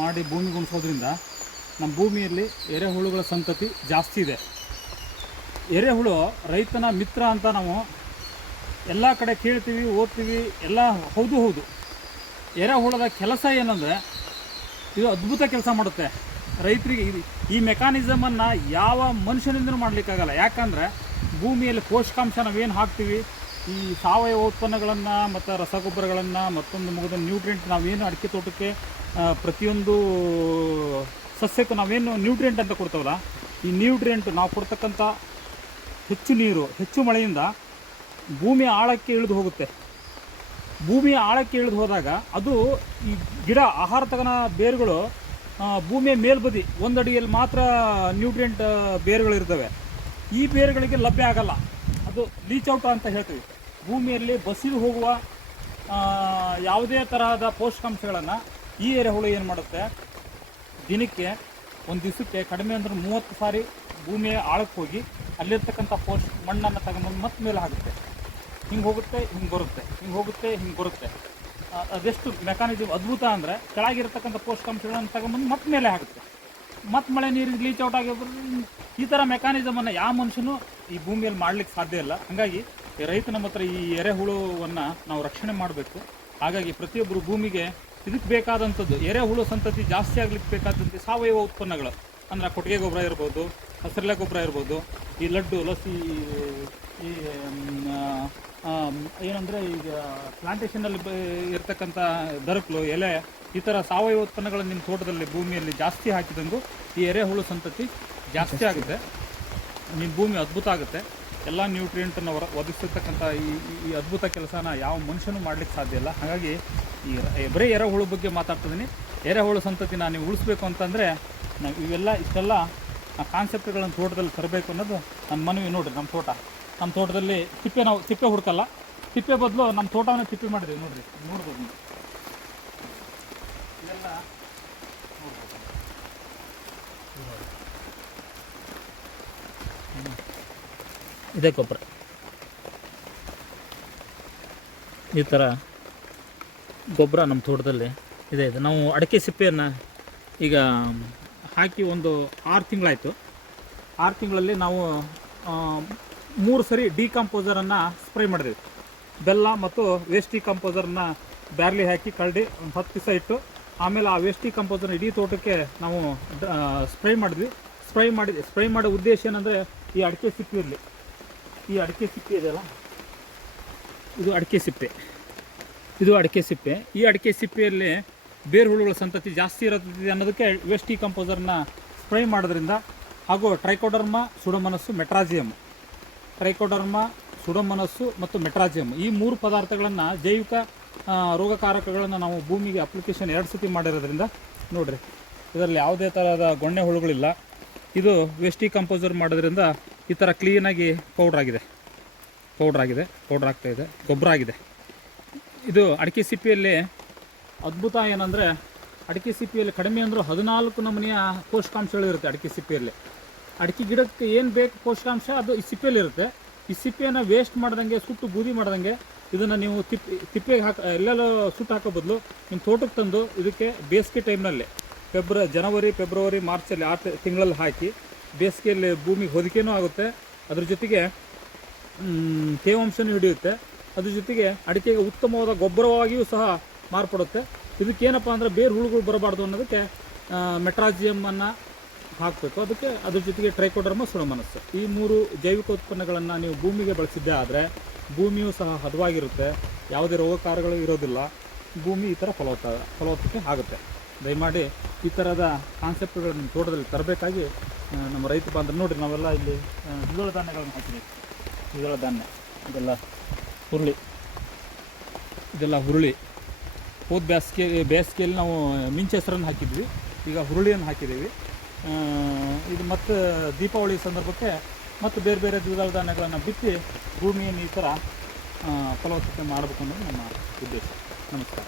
ಮಾಡಿ ಭೂಮಿಗೆ ಉಣಿಸೋದ್ರಿಂದ ನಮ್ಮ ಭೂಮಿಯಲ್ಲಿ ಎರೆಹುಳುಗಳ ಸಂತತಿ ಜಾಸ್ತಿ ಇದೆ. ಎರೆಹುಳು ರೈತನ ಮಿತ್ರ ಅಂತ ನಾವು ಎಲ್ಲ ಕಡೆ ಕೇಳ್ತೀವಿ, ಓದ್ತೀವಿ ಎಲ್ಲ. ಹೌದು, ಎರೆಹುಳದ ಕೆಲಸ ಏನಂದರೆ ಇದು ಅದ್ಭುತ ಕೆಲಸ ಮಾಡುತ್ತೆ ರೈತರಿಗೆ. ಈ ಮೆಕ್ಯಾನಿಸಮನ್ನು ಯಾವ ಮನುಷ್ಯನಿಂದಲೂ ಮಾಡಲಿಕ್ಕಾಗಲ್ಲ. ಯಾಕಂದರೆ ಭೂಮಿಯಲ್ಲಿ ಪೋಷಕಾಂಶ ನಾವೇನು ಹಾಕ್ತೀವಿ, ಈ ಸಾವಯವ ಉತ್ಪನ್ನಗಳನ್ನು ಮತ್ತು ರಸಗೊಬ್ಬರಗಳನ್ನು, ಮತ್ತೊಂದು ಮುಗಿದ ನ್ಯೂಟ್ರಿಯೆಂಟ್, ನಾವೇನು ಅಡಿಕೆ ತೋಟಕ್ಕೆ ಪ್ರತಿಯೊಂದು ಸಸ್ಯಕ್ಕೂ ನಾವೇನು ನ್ಯೂಟ್ರಿಯೆಂಟ್ ಅಂತ ಕೊಡ್ತಾವಲ್ಲ, ಈ ನ್ಯೂಟ್ರಿಯೆಂಟ್ ನಾವು ಕೊಡ್ತಕ್ಕಂಥ ಹೆಚ್ಚು ನೀರು, ಹೆಚ್ಚು ಮಳೆಯಿಂದ ಭೂಮಿಯ ಆಳಕ್ಕೆ ಇಳಿದು ಹೋಗುತ್ತೆ. ಭೂಮಿಯ ಆಳಕ್ಕೆ ಇಳಿದು ಹೋದಾಗ ಅದು ಈ ಗಿಡ ಆಹಾರ ತಗನ ಬೇರುಗಳು ಭೂಮಿಯ ಮೇಲ್ಬದಿ 1 ಅಡಿಯಲ್ಲಿ ಮಾತ್ರ ನ್ಯೂಟ್ರಿಯೆಂಟ್ ಬೇರುಗಳಿರ್ತವೆ. ಈ ಬೇರುಗಳಿಗೆ ಲಭ್ಯ ಆಗಲ್ಲ. ಅದು ಲೀಚ್ ಔಟ್ ಅಂತ ಹೇಳ್ತೀವಿ. ಭೂಮಿಯಲ್ಲಿ ಬಸಿದು ಹೋಗುವ ಯಾವುದೇ ತರಹದ ಪೋಷಕಾಂಶಗಳನ್ನು ಈ ಎರೆಹುಳು ಏನು ಮಾಡುತ್ತೆ, ದಿನಕ್ಕೆ ಒಂದು ದಿವಸಕ್ಕೆ ಕಡಿಮೆ ಅಂದ್ರೆ 30 ಸಾರಿ ಭೂಮಿಯ ಆಳಕ್ಕೆ ಹೋಗಿ ಅಲ್ಲಿರ್ತಕ್ಕಂಥ ಮಣ್ಣನ್ನು ತಗೊಂಬಂದು ಮತ್ತೆ ಮೇಲೆ ಆಗುತ್ತೆ. ಹಿಂಗೆ ಹೋಗುತ್ತೆ, ಹಿಂಗೆ ಬರುತ್ತೆ, ಹಿಂಗೆ ಹೋಗುತ್ತೆ, ಹಿಂಗೆ ಬರುತ್ತೆ. ಅದೆಷ್ಟು ಮೆಕ್ಯಾನಿಸಮ್ ಅದ್ಭುತ ಅಂದರೆ, ಕೆಳಗಿರ್ತಕ್ಕಂಥ ಪೋಷಕಾಂಶಗಳನ್ನು ತಗೊಂಬಂದು ಮತ್ತೆ ಮೇಲೆ ಆಗುತ್ತೆ. ಮತ್ತೆ ಮಳೆ ನೀರಿಗೆ ಲೀಚ್ ಔಟ್ ಆಗಿರೋದು. ಈ ಥರ ಮೆಕ್ಯಾನಿಸಮನ್ನು ಯಾವ ಮನುಷ್ಯನೂ ಈ ಭೂಮಿಯಲ್ಲಿ ಮಾಡಲಿಕ್ಕೆ ಸಾಧ್ಯ ಇಲ್ಲ. ಹಾಗಾಗಿ ರೈತನ ಮಾತ್ರ ಈ ಎರೆಹುಳುವನ್ನು ನಾವು ರಕ್ಷಣೆ ಮಾಡಬೇಕು. ಹಾಗಾಗಿ ಪ್ರತಿಯೊಬ್ಬರು ಭೂಮಿಗೆ ಇದಕ್ಕೆ ಬೇಕಾದಂಥದ್ದು, ಎರೆಹುಳು ಸಂತತಿ ಜಾಸ್ತಿ ಆಗಲಿಕ್ಕೆ ಬೇಕಾದಂಥ ಸಾವಯವ ಉತ್ಪನ್ನಗಳು ಅಂದರೆ ಕೊಟ್ಟಿಗೆ ಗೊಬ್ಬರ ಇರ್ಬೋದು, ಹಸಿರೆಲೆ ಗೊಬ್ಬರ ಇರ್ಬೋದು, ಈ ಲಡ್ಡು, ಲಸಿ, ಈ ಏನಂದರೆ ಈಗ ಪ್ಲಾಂಟೇಷನಲ್ಲಿ ಇರ್ತಕ್ಕಂಥ ದರಕಲು, ಎಲೆ, ಈ ಥರ ಸಾವಯವ ಉತ್ಪನ್ನಗಳನ್ನು ನಿಮ್ಮ ತೋಟದಲ್ಲಿ ಭೂಮಿಯಲ್ಲಿ ಜಾಸ್ತಿ ಹಾಕಿದಂಗೂ ಈ ಎರೆಹುಳು ಸಂತತಿ ಜಾಸ್ತಿ ಆಗುತ್ತೆ. ನಿಮ್ಮ ಭೂಮಿ ಅದ್ಭುತ ಆಗುತ್ತೆ. ಎಲ್ಲ ನ್ಯೂಟ್ರಿಯೆಂಟನ್ನು ಒದಗಿಸಿರ್ತಕ್ಕಂಥ ಈ ಅದ್ಭುತ ಕೆಲಸನ ಯಾವ ಮನುಷ್ಯನೂ ಮಾಡಲಿಕ್ಕೆ ಸಾಧ್ಯ ಇಲ್ಲ. ಹಾಗಾಗಿ ಬರೀ ಎರೆಹುಳು ಬಗ್ಗೆ ಮಾತಾಡ್ತಿದ್ದೀನಿ. ಎರೆಹುಳು ಸಂತತಿನ ನೀವು ಉಳಿಸ್ಬೇಕು ಅಂತಂದರೆ ನಾವು ಇಷ್ಟೆಲ್ಲ ಕಾನ್ಸೆಪ್ಟ್ಗಳನ್ನು ತೋಟದಲ್ಲಿ ತರಬೇಕು ಅನ್ನೋದು ನನ್ನ ಮನವಿ. ನೋಡಿರಿ, ನಮ್ಮ ತೋಟದಲ್ಲಿ ತಿಪ್ಪೆ ಹುಡ್ಕಲ್ಲ, ತಿಪ್ಪೆ ಬದಲು ನಮ್ಮ ತೋಟವನ್ನು ತಿಪ್ಪೆ ಮಾಡಿದ್ದೀವಿ. ನೋಡ್ಬೋದು ನೀವು ಇದೆಲ್ಲ ನೋಡ್ಬೋದು. ಇದೇ ಗೊಬ್ಬರ, ಈ ಥರ ಗೊಬ್ಬರ ನಮ್ಮ ತೋಟದಲ್ಲಿ ಇದೆ. ನಾವು ಅಡಿಕೆ ಸಿಪ್ಪೆಯನ್ನು ಈಗ ಹಾಕಿ ಒಂದು 6 ತಿಂಗಳಾಯಿತು. 6 ತಿಂಗಳಲ್ಲಿ ನಾವು 3 ಸರಿ ಡಿಕಂಪೋಸರನ್ನು ಸ್ಪ್ರೇ ಮಾಡಿದ್ವಿ. ಬೆಲ್ಲ ಮತ್ತು ವೇಸ್ಟ್ ಡಿಕಂಪೋಸರನ್ನು ಬ್ಯಾರ್ಲಿ ಹಾಕಿ ಕರಡಿ ಒಂದು 10 ದಿವಸ ಇಟ್ಟು, ಆಮೇಲೆ ಆ ವೇಸ್ಟ್ ಡಿಕಂಪೋಸರ್ನ ಇಡೀ ತೋಟಕ್ಕೆ ನಾವು ಸ್ಪ್ರೇ ಮಾಡಿದ್ವಿ. ಸ್ಪ್ರೇ ಮಾಡೋ ಉದ್ದೇಶ ಏನಂದರೆ, ಈ ಅಡಿಕೆ ಸಿಪ್ಪೆಯಲ್ಲಿ, ಈ ಅಡಿಕೆ ಸಿಪ್ಪೆ ಇದೆಯಲ್ಲ, ಇದು ಅಡಿಕೆ ಸಿಪ್ಪೆ. ಈ ಅಡಿಕೆ ಸಿಪ್ಪೆಯಲ್ಲಿ ಬೇರು ಹುಳುಗಳ ಸಂತತಿ ಜಾಸ್ತಿ ಇರುತ್ತೆ ಅನ್ನೋದಕ್ಕೆ ವೇಸ್ಟ್ ಡಿಕಂಪೋಸರ್ನ ಸ್ಪ್ರೇ ಮಾಡೋದ್ರಿಂದ, ಹಾಗೂ ಟ್ರೈಕೋಡರ್ಮಾ, ಸುಡೋಮನಸ್ಸು, ಮತ್ತು ಮೆಟ್ರಾಜಿಯಮ್ ಈ 3 ಪದಾರ್ಥಗಳನ್ನು, ಜೈವಿಕ ರೋಗಕಾರಕಗಳನ್ನು ನಾವು ಭೂಮಿಗೆ ಅಪ್ಲಿಕೇಶನ್ 2 ಸತಿ ಮಾಡಿರೋದ್ರಿಂದ ನೋಡಿರಿ, ಇದರಲ್ಲಿ ಯಾವುದೇ ಥರದ ಗೊಣ್ಣೆ ಹುಳುಗಳಿಲ್ಲ. ಇದು ವೇಸ್ಟ್ ಡಿಕಂಪೋಸರ್ ಮಾಡೋದ್ರಿಂದ ಈ ಥರ ಕ್ಲೀನಾಗಿ ಪೌಡ್ರ್ ಆಗ್ತಾಯಿದೆ, ಗೊಬ್ಬರ ಆಗಿದೆ. ಇದು ಅಡಿಕೆ ಸಿಪ್ಪೆಯಲ್ಲಿ ಅದ್ಭುತ ಏನಂದರೆ, ಅಡಿಕೆ ಸಿಪ್ಪೆಯಲ್ಲಿ ಕಡಿಮೆ ಅಂದರೂ 14 ನಮೂನೆಯ ಪೋಷಕಾಂಶಗಳಿರುತ್ತೆ. ಅಡಿಕೆ ಸಿಪ್ಪೆಯಲ್ಲಿ ಅಡಿಕೆ ಗಿಡಕ್ಕೆ ಏನು ಬೇಕು ಪೋಷಕಾಂಶ ಅದು ಈ ಸಿಪ್ಪೆಯಲ್ಲಿರುತ್ತೆ. ಈ ಸಿಪ್ಪೆಯನ್ನು ವೇಸ್ಟ್ ಮಾಡ್ದಂಗೆ, ಸುಟ್ಟು ಬೂದಿ ಮಾಡ್ದಂಗೆ ಇದನ್ನು ನೀವು ತಿಪ್ಪೆಗೆ ಎಲ್ಲೆಲ್ಲ ಸುಟ್ಟು ಹಾಕೋ ಬದಲು ನಿಮ್ಮ ತೋಟಕ್ಕೆ ತಂದು ಇದಕ್ಕೆ ಬೇಸಿಗೆ ಟೈಮ್ನಲ್ಲಿ ಜನವರಿ, ಫೆಬ್ರವರಿ, ಮಾರ್ಚಲ್ಲಿ 6 ತಿಂಗಳಲ್ಲಿ ಹಾಕಿ, ಬೇಸಿಗೆಯಲ್ಲಿ ಭೂಮಿಗೆ ಹೊದಿಕೆನೂ ಆಗುತ್ತೆ. ಅದ್ರ ಜೊತೆಗೆ ತೇವಾಂಶನೂ ಹಿಡಿಯುತ್ತೆ. ಅದ್ರ ಜೊತೆಗೆ ಅಡಿಕೆಗೆ ಉತ್ತಮವಾದ ಗೊಬ್ಬರವಾಗಿಯೂ ಸಹ ಮಾರ್ಪಡುತ್ತೆ. ಇದಕ್ಕೇನಪ್ಪ ಅಂದರೆ ಬೇರು ಹುಳುಗಳು ಬರಬಾರ್ದು ಅನ್ನೋದಕ್ಕೆ ಮೆಟ್ರಾಜಿಯಮನ್ನು ಹಾಕಬೇಕು. ಅದಕ್ಕೆ ಅದ್ರ ಜೊತೆಗೆ ಟ್ರೈಕೋಡರ್ಮಾ, ಸುಡೋಮನಸ್ಸು ಈ 3 ಜೈವಿಕ ಉತ್ಪನ್ನಗಳನ್ನು ನೀವು ಭೂಮಿಗೆ ಬಳಸಿದ್ದೇ ಆದರೆ ಭೂಮಿಯೂ ಸಹ ಹದವಾಗಿರುತ್ತೆ, ಯಾವುದೇ ರೋಗಕಾರಗಳು ಇರೋದಿಲ್ಲ. ಭೂಮಿ ಈ ಥರ ಫಲವತ್ತತೆ ಆಗುತ್ತೆ. ದಯಮಾಡಿ ಈ ಥರದ ಕಾನ್ಸೆಪ್ಟ್ಗಳನ್ನು ನಿಮ್ಮ ತೋಟದಲ್ಲಿ ತರಬೇಕಾಗಿ ನಮ್ಮ ರೈತ ಬಾಂಧವರು ನೋಡಿರಿ. ನಾವೆಲ್ಲ ಇಲ್ಲಿ ದ್ವಿದಳ ಧಾನ್ಯಗಳನ್ನು ಹಾಕಿದ್ದೀವಿ. ದ್ವಿದಳ ಧಾನ್ಯ ಇದೆಲ್ಲ ಹುರುಳಿ. ಹೋದ ಬೇಸಿಗೆಯಲ್ಲಿ ನಾವು ಮಿಂಚು ಹೆಸರನ್ನು ಹಾಕಿದ್ವಿ, ಈಗ ಹುರುಳಿಯನ್ನು ಹಾಕಿದ್ದೀವಿ. ಇದು ಮತ್ತು ದೀಪಾವಳಿ ಸಂದರ್ಭಕ್ಕೆ ಮತ್ತು ಬೇರೆ ಬೇರೆ ದ್ವಿದಳ ಧಾನ್ಯಗಳನ್ನು ಬಿತ್ತಿ ಭೂಮಿಯನ್ನು ಈ ಥರ ಫಲವತ್ತತೆ ಮಾಡಬೇಕು ಅನ್ನೋದು ನಮ್ಮ ಉದ್ದೇಶ. ನಮಸ್ಕಾರ.